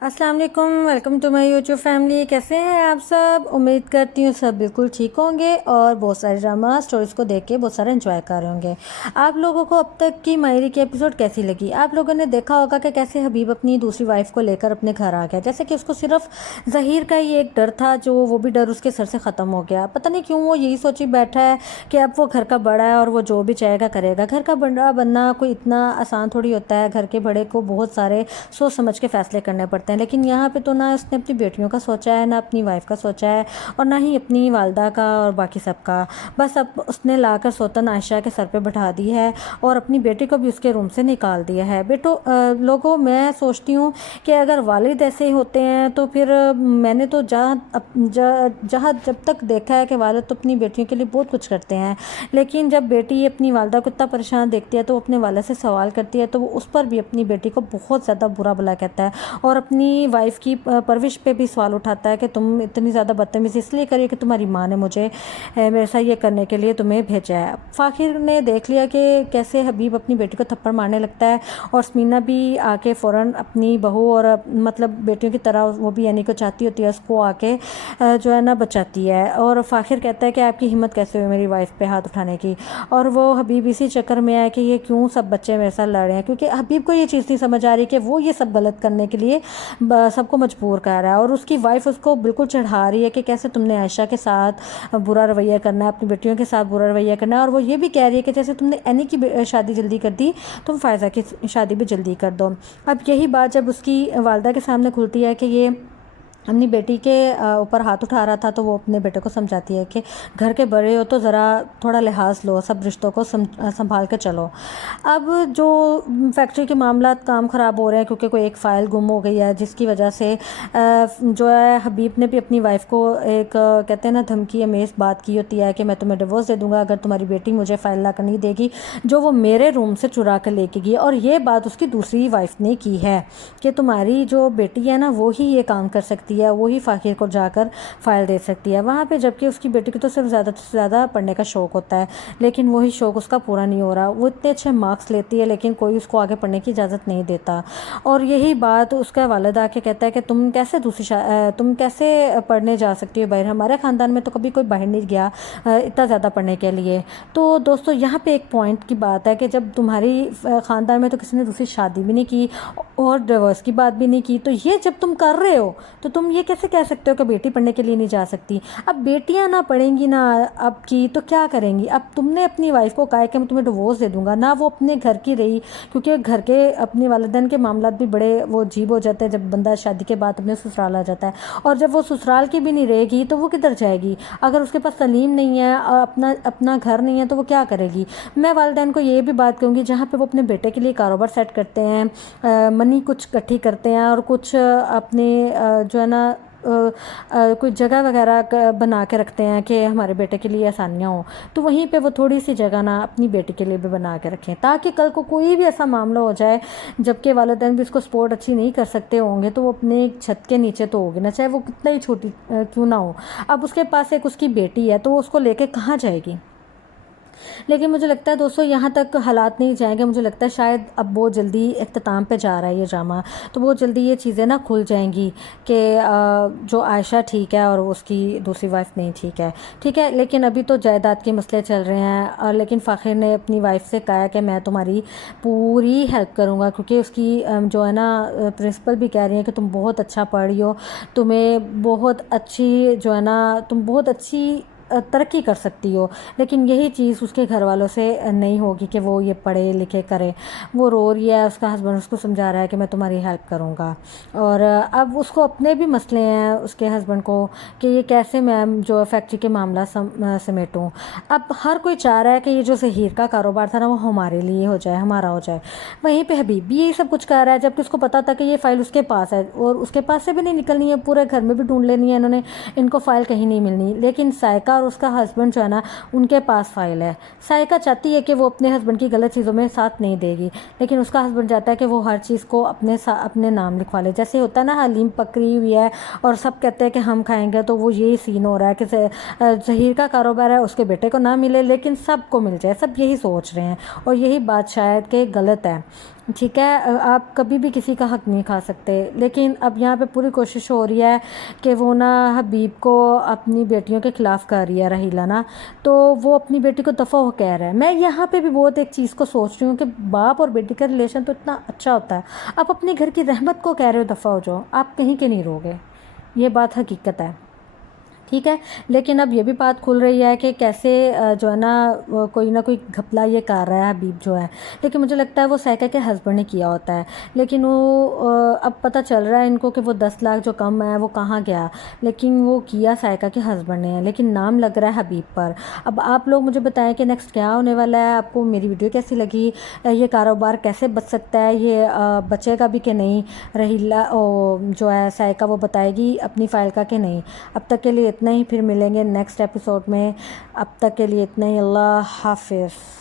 अस्सलाम वालेकुम, welcome to my YouTube family. कैसे हैं आप सब? उम्मीद करती हूँ सब बिल्कुल ठीक होंगे और बहुत सारे ड्रामा स्टोरीज़ को देख के बहुत सारे एंजॉय कर रहे होंगे। आप लोगों को अब तक की मायरी की एपिसोड कैसी लगी? आप लोगों ने देखा होगा कि कैसे हबीब अपनी दूसरी वाइफ को लेकर अपने घर आ गया। जैसे कि उसको सिर्फ ज़हीर का ही एक डर था, जो वो भी डर उसके सर से ख़त्म हो गया। पता नहीं क्यों वो यही सोची बैठा है कि अब वो घर का बड़ा है और वो जो भी चाहेगा करेगा। घर का बड़ा बनना कोई इतना आसान थोड़ी होता है। घर के बड़े को बहुत सारे सोच समझ के फ़ैसले करने पड़ते हैं। लेकिन यहाँ पे तो ना उसने अपनी बेटियों का सोचा है, ना अपनी वाइफ का सोचा है, और ना ही अपनी वालदा का और बाकी सब का। बस अब उसने लाकर सोतन आयशा के सर पे बैठा दी है और अपनी बेटी को भी उसके रूम से निकाल दिया है। लोगों, मैं सोचती हूँ कि अगर वालिद ऐसे ही होते हैं तो फिर मैंने तो जहाँ जब तक देखा है कि वालिद तो अपनी बेटियों के लिए बहुत कुछ करते हैं, लेकिन जब बेटी अपनी वालदा को इतना परेशान देखती है तो वो अपने वालिद से सवाल करती है तो वो उस पर भी अपनी बेटी को बहुत ज़्यादा बुरा भला कहता है और अपनी वाइफ की परवरिश पे भी सवाल उठाता है कि तुम इतनी ज़्यादा बदतमीज़ी इसलिए करी कि तुम्हारी माँ ने मुझे मेरे साथ ये करने के लिए तुम्हें भेजा है। फ़ाखिर ने देख लिया कि कैसे हबीब अपनी बेटी को थप्पड़ मारने लगता है और स्मीना भी आके फ़ौरन अपनी बहू और मतलब बेटियों की तरह वो भी यानी को चाहती होती है, उसको आके जो है ना बचाती है। और फ़ाखिर कहता है कि आपकी हिम्मत कैसे हुई मेरी वाइफ पे हाथ उठाने की। और वो हबीब इसी चक्कर में है कि ये क्यों सब बच्चे मेरे साथ लड़ रहे हैं, क्योंकि हबीब को ये चीज़ नहीं समझ आ रही कि वो ये सब गलत करने के लिए सबको मजबूर कर रहा है। और उसकी वाइफ उसको बिल्कुल चढ़ा रही है कि कैसे तुमने आयशा के साथ बुरा रवैया करना है, अपनी बेटियों के साथ बुरा रवैया करना है। और वो ये भी कह रही है कि जैसे तुमने एनी की शादी जल्दी कर दी, तुम फ़ायज़ा की शादी भी जल्दी कर दो। अब यही बात जब उसकी वालदा के सामने खुलती है कि ये अपनी बेटी के ऊपर हाथ उठा रहा था, तो वो अपने बेटे को समझाती है कि घर के बड़े हो तो ज़रा थोड़ा लिहाज लो, सब रिश्तों को संभाल के चलो। अब जो फैक्ट्री के मामला काम ख़राब हो रहे हैं क्योंकि कोई एक फ़ाइल गुम हो गई है, जिसकी वजह से जो है हबीब ने भी अपनी वाइफ को एक कहते हैं ना धमकी अमेज़ बात की होती है कि मैं तुम्हें डिवोर्स दे दूँगा अगर तुम्हारी बेटी मुझे फ़ाइल ला कर नहीं देगी जो वो मेरे रूम से चुरा कर लेके गई। और ये बात उसकी दूसरी वाइफ ने की है कि तुम्हारी जो बेटी है ना वो ही ये काम कर सकती है, वो ही फ़ाखिर को जाकर फ़ाइल दे सकती है वहाँ पे। जबकि उसकी बेटी को तो सिर्फ ज़्यादा से ज़्यादा पढ़ने का शौक़ होता है, लेकिन वही शौक़ उसका पूरा नहीं हो रहा। वो इतने अच्छे मार्क्स लेती है लेकिन कोई उसको आगे पढ़ने की इजाज़त नहीं देता। और यही बात उसका वालिद आके कहता है कि तुम कैसे पढ़ने जा सकती हो बाहर, हमारे ख़ानदान में तो कभी कोई बाहर नहीं गया इतना ज़्यादा पढ़ने के लिए। तो दोस्तों यहाँ पे एक पॉइंट की बात है कि जब तुम्हारी ख़ानदान में तो किसी ने दूसरी शादी भी नहीं की और डिवोर्स की बात भी नहीं की, तो ये जब तुम कर रहे हो तो तुम ये कैसे कह सकते हो कि बेटी पढ़ने के लिए नहीं जा सकती? अब बेटियां ना पढ़ेंगी ना अब की तो क्या करेंगी? अब तुमने अपनी वाइफ को कहा कि मैं तुम्हें डिवोर्स दे दूंगा ना, वो अपने घर की रही, क्योंकि घर के अपने वालिदैन के मामला भी बड़े वो अजीब हो जाते हैं जब बंदा शादी के बाद अपने ससुराल आ जाता है। और जब वो ससुराल की भी नहीं रहेगी तो वो किधर जाएगी? अगर उसके पास तलीम नहीं है और अपना अपना घर नहीं है तो वो क्या करेगी? मैं वालिदैन को ये भी बात कहूँगी, जहाँ पे वो अपने बेटे के लिए कारोबार सेट करते हैं, मनी कुछ इकट्ठी करते हैं और कुछ अपने जो है ना कोई जगह वगैरह बना के रखते हैं कि हमारे बेटे के लिए आसानियाँ हों, तो वहीं पे वो थोड़ी सी जगह ना अपनी बेटी के लिए भी बना के रखें, ताकि कल को कोई भी ऐसा मामला हो जाए जबकि वालिदैन भी उसको सपोर्ट अच्छी नहीं कर सकते होंगे तो वो अपने छत के नीचे तो होगी ना, चाहे वो कितना ही छोटी क्यों ना हो। अब उसके पास एक उसकी बेटी है तो वो उसको लेके कहाँ जाएगी? लेकिन मुझे लगता है दोस्तों यहाँ तक हालात नहीं जाएंगे, मुझे लगता है शायद अब बहुत जल्दी इख्तिताम पे जा रहा है ये ड्रामा, तो बहुत जल्दी ये चीज़ें ना खुल जाएंगी कि जो आयशा ठीक है और उसकी दूसरी वाइफ नहीं ठीक है। लेकिन अभी तो जायदाद के मसले चल रहे हैं और लेकिन फ़ाखिर ने अपनी वाइफ से कहा कि मैं तुम्हारी पूरी हेल्प करूँगा, क्योंकि उसकी जो है ना प्रिंसिपल भी कह रही है कि तुम बहुत अच्छा पढ़ रही हो, तुम्हें बहुत अच्छी जो है ना तुम बहुत अच्छी तरक्की कर सकती हो। लेकिन यही चीज़ उसके घर वालों से नहीं होगी कि वो ये पढ़े लिखे करे। वो रो रही है, उसका हस्बैंड उसको समझा रहा है कि मैं तुम्हारी हेल्प करूँगा। और अब उसको अपने भी मसले हैं उसके हस्बैंड को कि ये कैसे मैं जो फैक्ट्री के मामला समेटूँ। अब हर कोई चाह रहा है कि ये जो ज़हीर का कारोबार था ना वो हमारे लिए हो जाए, हमारा हो जाए। वहीं पे हबीब भी यही सब कुछ कर रहा है, जबकि उसको पता था कि ये फ़ाइल उसके पास है और उसके पास से भी नहीं निकलनी है, पूरे घर में भी ढूंढ लेनी है इन्होंने, इनको फ़ाइल कहीं नहीं मिलनी। लेकिन सायका और उसका हस्बैंड जो है ना उनके पास फाइल है। सायका चाहती है कि वो अपने हस्बैंड की गलत चीज़ों में साथ नहीं देगी, लेकिन उसका हस्बैंड चाहता है कि वो हर चीज़ को अपने नाम लिखवा ले। जैसे होता है ना हलीम पकड़ी हुई है और सब कहते हैं कि हम खाएंगे, तो वो यही सीन हो रहा है कि ज़हीर का कारोबार है उसके बेटे को ना मिले लेकिन सबको मिल जाए, सब यही सोच रहे हैं और यही बात शायद कि गलत है। ठीक है। आप कभी भी किसी का हक नहीं खा सकते, लेकिन अब यहाँ पे पूरी कोशिश हो रही है कि वो ना हबीब को अपनी बेटियों के ख़िलाफ़ कर रही है रहीला ना, तो वो अपनी बेटी को दफ़ा हो कह रहा है। मैं यहाँ पे भी बहुत एक चीज़ को सोच रही हूँ कि बाप और बेटी का रिलेशन तो इतना अच्छा होता है, आप अपने घर की रहमत को कह रहे हो दफ़ा हो जाओ, आप कहीं के नहीं रहोगे, ये बात हकीकत है। ठीक है। लेकिन अब ये भी बात खुल रही है कि कैसे जो है ना कोई ना कोई घपला ये कर रहा है हबीब जो है, लेकिन मुझे लगता है वो साइका के हस्बैंड ने किया होता है। लेकिन वो अब पता चल रहा है इनको कि वो 10 लाख जो कम है वो कहाँ गया, लेकिन वो किया साइका के हस्बैंड ने है, लेकिन नाम लग रहा है हबीब पर। अब आप लोग मुझे बताएं कि नेक्स्ट क्या होने वाला है, आपको मेरी वीडियो कैसी लगी, ये कारोबार कैसे बच सकता है, ये बचेगा भी कि नहीं, रहीला जो है साइका वो बताएगी अपनी फ़ाइल का कि नहीं। अब तक के लिए इतना ही, फिर मिलेंगे नेक्स्ट एपिसोड में। अब तक के लिए इतना ही, अल्लाह हाफिज़।